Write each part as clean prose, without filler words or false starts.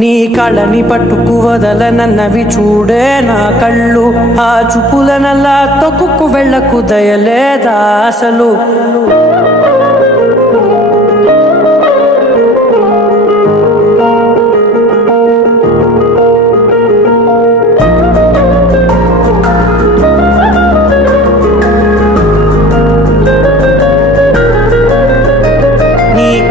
నీ కళని పట్టుకు వదలనన్నవి చూడే నా కళ్ళు. ఆ చూపులనల్లా తొక్కుకు వెళ్ళకు దయలేదా అసలు.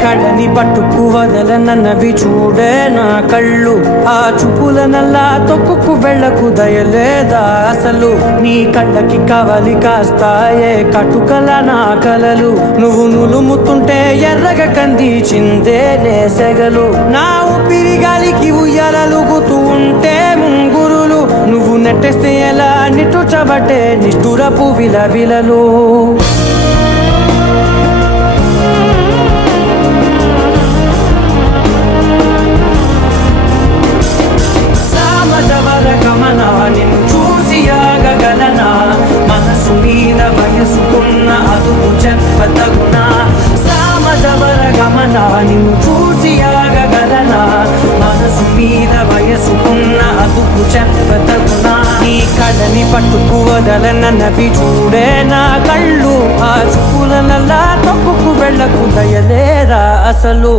కళ్ళని పట్టుకు వదలనన్నవి చూడే నా కళ్ళు. ఆ చూపులనల్లా తొక్కుకు వెళ్ళకు దయలేదా అసలు. నీ కళ్ళకి కవలి కాస్తాయే కటుకల నా కలలు. నువ్వు నులుముతుంటే ఎర్రగ కందిచిందే నేసెగలు. నా ఊపిరి గాలికి ఉయ్యాలలుగుతూ ఉంటే ముంగురులు. నువ్వు నెట్టేస్తే ఎలా నిట్టుచబట్టే నిష్ఠురపు విలవిలలు. నిన్ను చూసి ఆగగలనా, మనసు మీద వయసుకున్న అదుపు చెప్పతగునా. సామజవర గమన నిన్ను చూసి ఆగగలనా, మనసు మీద వయసుకున్న అదుపు చెప్పతగునా. నీ కళ్ళని పట్టుకు వదలనన్నవి చూడే నా కళ్ళు. ఆ చూపులనల్లా తొక్కుకు వెళ్ళకు దయలేదా అసలు.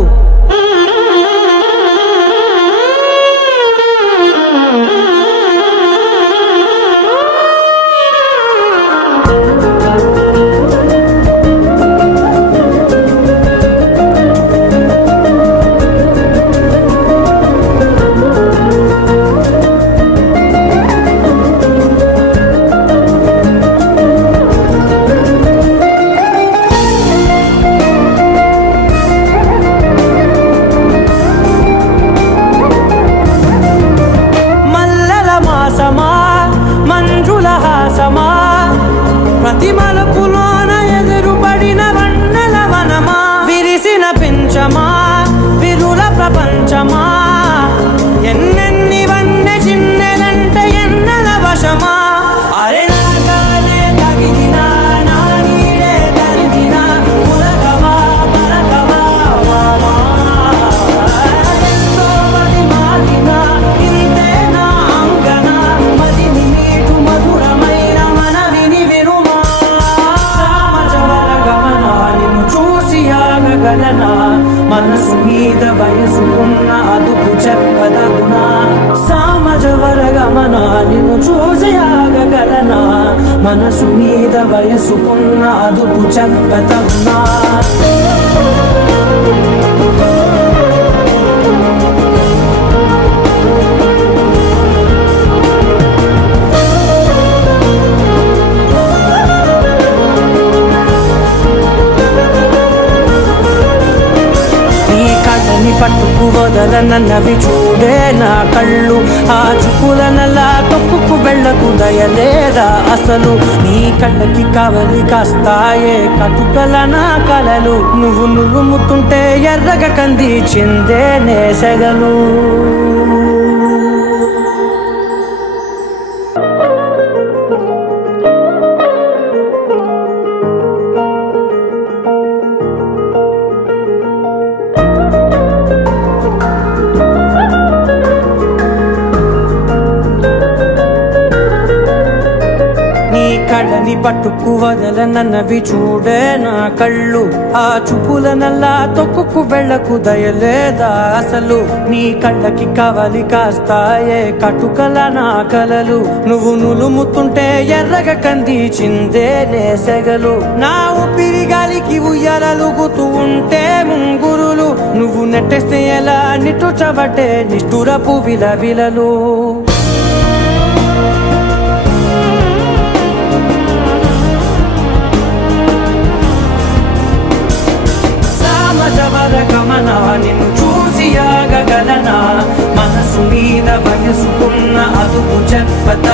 మంజుల హాసమా, ప్రతి మలుపులోన ఎదురుపడిన వన్నెల వనమా. విరిసిన పెంచమా, విరుల ప్రపంచమా, ఎన్నెన్ని వన్నె చిన్నెలంటే ఎన్నెల వశమా. అరే నాగాలే తగిలినా, నా నీడే తరిమినా, పులకవా పలకవా వామా. ఎంతో మది మాగినా ఇంతే నా అంగన, మదిని నీటు మధురమైన మనవిని వినుమా. సామజవర గమన నిన్ను చూసి ఆగగలనా, మనసు మీద వయసుకున్న అదుపు చెప్పదగునా. సామజవర గమన నిన్ను చూసి ఆగగలనా, మనసు మీద వయసుకున్న అదుపు చెప్పదగునా. కళ్ళని పట్టుకు వదలనన్నవి చూడే నా కళ్ళు. ఆ చూపులనల్లా తొక్కుకు వెళ్ళకు దయలేదా అసలు. నీ కళ్ళకి కవలి కాస్తాయే కటుకల నా కలలు. నువ్వు నులుముతుంటే ఎర్రగ కందిచిందే నేసెగలు. కళ్ళని పట్టుకు వదలనన్నవి చూడే నా కళ్ళు. ఆ చూపులనల్లా తొక్కుకు వెళ్ళకు దయలేదా అసలు. నీ కళ్ళకి కవలి కాస్తాయే కటుకల నా కలలు. నువ్వు నులుముతుంటే ఎర్రగ కందిచిందే నేసెగలు. నా ఊపిరి గాలికి ఉయ్యాలలుగుతూ ఉంటే ముంగురులు. నువ్వు నెట్టేస్తే ఎలా నిట్టుచబట్టే నిష్ఠురపు విలవిలలు. గమన నిన్ను చూసి ఆగగలనా, మనసు మీద వయసుకున్న అదుపు చెప్పత